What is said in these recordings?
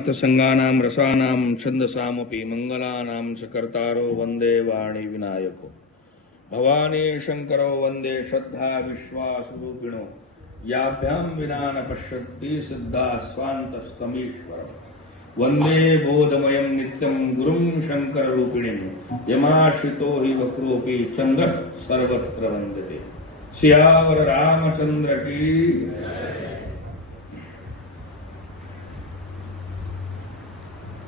परमार्थसङ्गानां रसानां छन्दसामपि मङ्गलानां च कर्तारो वन्दे वाणी विनायको। भवानी शङ्करो वन्दे श्रद्धा विश्वासरूपिणो। याभ्यां विना न पश्यन्ति सिद्धा स्वान्तस्तमीश्वर। वन्दे बोधमयं नित्यं गुरुं शङ्कररूपिणीं। यमाश्रितो हि वक्रोऽपि चन्द्रः सर्वत्र वन्दते। सियावर रामचन्द्र की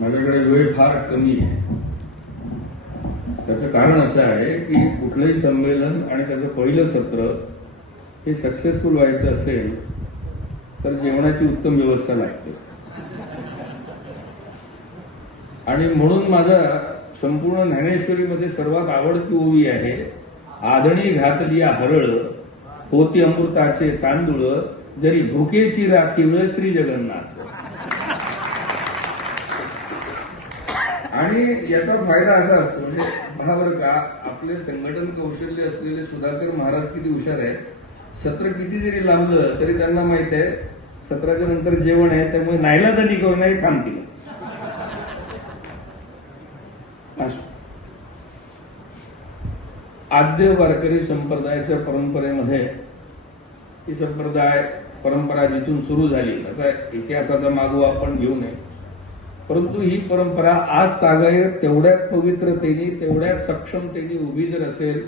माझ्याकडे वेळ फार कमी आहे. त्याचं कारण असं आहे की कुठलंही संमेलन आणि त्याचं पहिलं सत्र हे सक्सेसफुल व्हायचं असेल तर जेवणाची उत्तम व्यवस्था लागते. आणि म्हणून माझा संपूर्ण ज्ञानेश्वरीमध्ये सर्वात आवडती ओवी आहे आदणी घातली हरळ होती अमृताचे तांदूळ जरी भुकेची राखीव श्री जगन्नाथ. आणि याचा फायदा असा असतो म्हणजे पहा बरं का आपले संघटन कौशल्य असलेले सुधाकर महाराज किती हुशार आहे सत्र किती जरी लांबलं तरी त्यांना माहीत आहे सत्राच्या नंतर जेवण आहे त्यामुळे नाहीला करू नाही थांबतील आद्य वारकरी संप्रदायाच्या परंपरेमध्ये ही संप्रदाय परंपरा जिथून सुरू झाली त्याचा इतिहासाचा मागोवा आपण घेऊ नये. परंतु ही परंपरा आज तागायत तेवढ्याच पवित्रतेने तेवढ्याच सक्षमतेने उभी जर असेल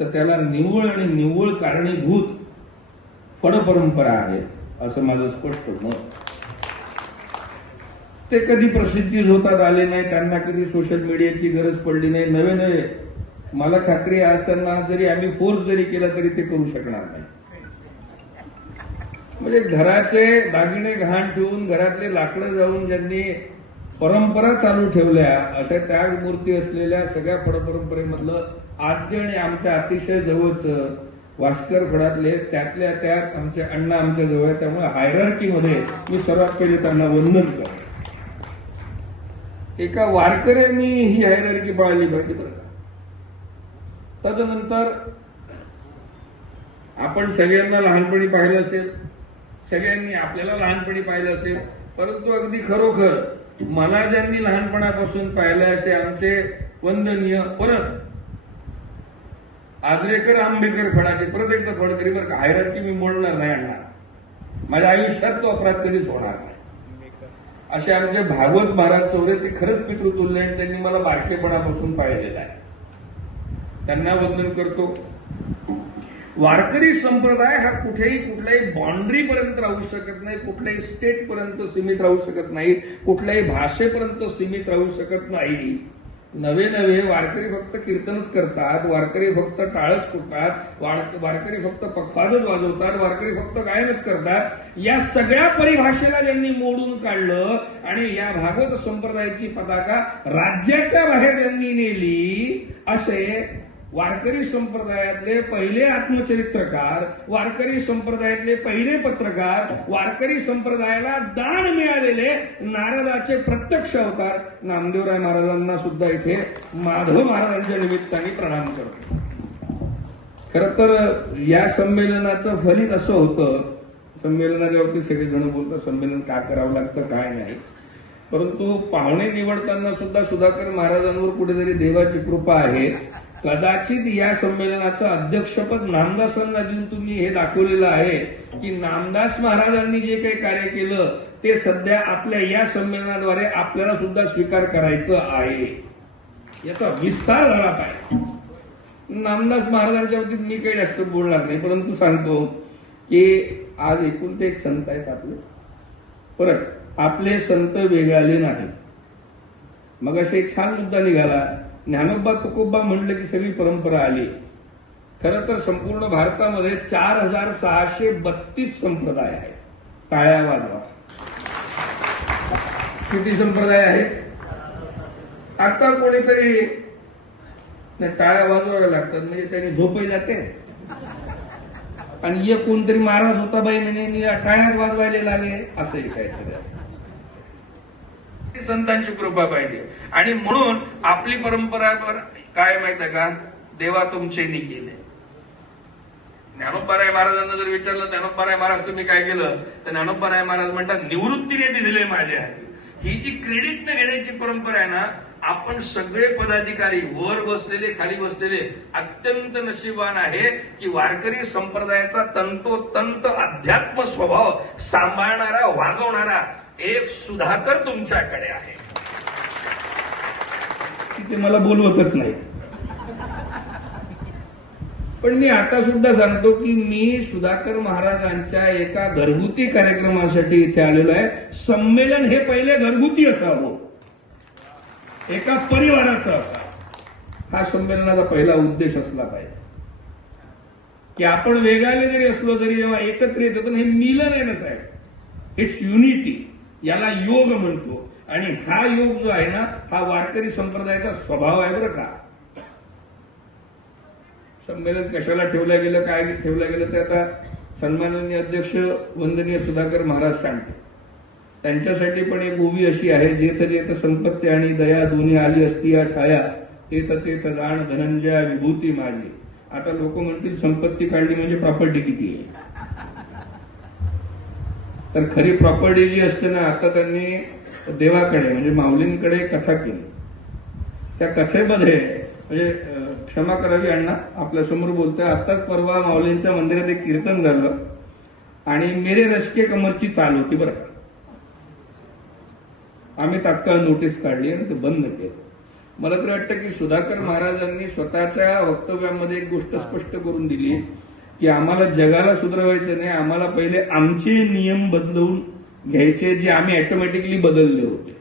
तर त्याला निव्वळ आणि निव्वळ कारणीभूत फड परंपरा आहे असं माझं स्पष्ट मत. ते कधी प्रसिद्धी होतात आले नाही त्यांना कधी सोशल मीडियाची गरज पडली नाही नवे नवे. मला खात्री आज त्यांना जरी आम्ही फोर्स जरी केला तरी ते करू शकणार नाही. म्हणजे घराचे दागिने घाण ठेवून घरातले लाकडं जाऊन ज्यांनी परंपरा चालू ठेवल्या अशा त्याग मूर्ती असलेल्या सगळ्या फडपरंपरेमधलं आद्य आणि आमच्या अतिशय जवळचं वास्कर फडातले त्यातल्या त्यात आमचे अण्णा आमच्या जवळ आहे त्यामुळे हायरार्कीमध्ये मी सर्वात पहिले त्यांना वंदन करतो. एका वारकऱ्यांनी ही हायरार्की पाळली पाहिजे बरं का. तदनंतर आपण सगळ्यांना लहानपणी पाहिलं असेल सगळ्यांनी आपल्याला लहानपणी पाहिलं असेल परंतु अगदी खरोखर मला ज्यांनी लहानपणापासून पाहिलं असे आमचे वंदनीय परत आजरेकर आंबेकर फडाचे परत एकदा फड तरी बरं का मी मोडणार नाही आणणार. माझ्या आयुष्यात तो अपराध कधीच होणार नाही. असे आमचे भागवत महाराज चौरे ते खरंच पितृतुल्य आणि त्यांनी मला बारकेपणापासून पाहिलेलं आहे. त्यांना वंदन करतो. वारकरी संप्रदाय हा कुठेही कुठल्याही बाउंड्री पर्यंत राहू शकत नाही कुठल्याही स्टेट पर्यंत सीमित राहू शकत नाही कुठल्याही भाषेपर्यंत सीमित राहू शकत नाही. नवे नवे वारकरी फक्त कीर्तनच करतात वारकरी फक्त टाळच फुटतात वारकरी फक्त पखवाजच वाजवतात वारकरी फक्त गायनच करतात. या सगळ्या परिभाषेला ज्यांनी मोडून काढलं आणि या भागवत संप्रदायाची पताका राज्याच्या बाहेर ज्यांनी नेली असे वारकरी संप्रदायातले पहिले आत्मचरित्रकार वारकरी संप्रदायातले पहिले पत्रकार वारकरी संप्रदायाला दान मिळालेले नारदाचे प्रत्यक्ष अवतार नामदेवराय महाराजांना सुद्धा इथे माधव महाराजांच्या निमित्ताने प्रणाम करतो. खर तर या संमेलनाचं फलित असं होतं संमेलनाच्या वरती सगळेजण बोलतात संमेलन का करावं लागतं काय नाही. परंतु पाहुणे निवडताना सुद्धा सुधाकर महाराजांवर कुठेतरी देवाची कृपा आहे. कदाचित या संमेलनाचं अध्यक्षपद नामदासांना देऊन तुम्ही हे दाखवलेलं आहे की नामदास महाराजांनी जे काही कार्य केलं ते सध्या आपल्या या संमेलनाद्वारे आपल्याला सुद्धा स्वीकार करायचं आहे. याचा विस्तार झाला पाहिजे. नामदास महाराजांच्या बाबतीत मी काही जास्त बोलणार नाही परंतु सांगतो की आज एकूण ते एक संत आहेत आपले. परत आपले संत वेगळाले नाही मग असे एक छान मुद्दा निघाला. ज्ञानोबा तुकोबा म्हणलं की सगळी परंपरा आली. खरं तर संपूर्ण भारतामध्ये चार हजार सहाशे बत्तीस संप्रदाय आहेत. टाळ्या वाजवा. किती संप्रदाय आहेत? आता कोणीतरी टाळ्या वाजवाव्या लागतात म्हणजे त्यांनी झोपही जाते. आणि एक कोणतरी महाराज होता बाई म्हणे टाळ्यात वाजवायला लागे असंही काहीतरी असं संतांची कृपा पाहिजे. आणि म्हणून आपली परंपरा काय माहीत आहे का? देवा तुमचेनी केले. ज्ञानोबाराय महाराजांना जर विचारलं ज्ञानोबाराय महाराज तुम्ही काय केलं? तर ज्ञानोबाराय महाराज म्हणतात निवृत्तीने दिले माझ्या ही जी क्रेडिट न घेण्याची परंपरा आहे ना आपण सगळे पदाधिकारी वर बसलेले खाली बसलेले अत्यंत नशीबवान आहे की वारकरी संप्रदायाचा तंतोतंत अध्यात्म स्वभाव सांभाळणारा वागवणारा एक सुधाकर तुमच्याकडे आहे. ते मला बोलवतच नाही पण मी आता सुद्धा सांगतो की मी सुधाकर महाराजांच्या एका घरगुती कार्यक्रमासाठी इथे आलेलो आहे. संमेलन हे पहिले घरगुती असावं. एका परिवाराचं असावं. हा संमेलनाचा पहिला उद्देश असला पाहिजे. की आपण वेगाने जरी असलो तरी जेव्हा एकत्र येतो पण हे मिलन आहे ना साहेब. इट्स युनिटी याला योग म्हणतो. आणि हा योग जो आहे ना हा वारकरी संप्रदायाचा स्वभाव आहे बरं का. संमेलन कशाला ठेवलं गेलं काय ठेवलं गेलं ते आता सन्माननीय अध्यक्ष वंदनीय सुधाकर महाराज सांगते त्यांच्यासाठी पण एक उभी अशी आहे जेथ जेथ संपत्ती आणि दया दोन्ही आली असती या ठाया तेथ तेथ जाण धनंजय विभूती माझी. आता लोक म्हणतील संपत्ती काढली म्हणजे प्रॉपर्टी किती आहे? तर खरी प्रॉपर्टी जी असते ना आता त्यांनी देवाकडे म्हणजे माऊलींकडे कथा केली. त्या कथेमध्ये म्हणजे क्षमा करावी अण्णा आपल्यासमोर बोलतोय आताच परवा माऊलींच्या मंदिरात एक कीर्तन झालं आणि मेरे रसके कमरची चाल होती बरं का. आम्ही तात्काळ नोटीस काढली आणि ते बंद केलं. मला तर वाटतं की सुधाकर महाराजांनी स्वतःच्या वक्तव्यामध्ये एक गोष्ट स्पष्ट करून दिली. की आम्हाला जगाला सुधारवायचं नाही आम्हाला पहिले आमचे नियम बदलवून घ्यायचे जे आम्ही ऑटोमॅटिकली बदलले होते.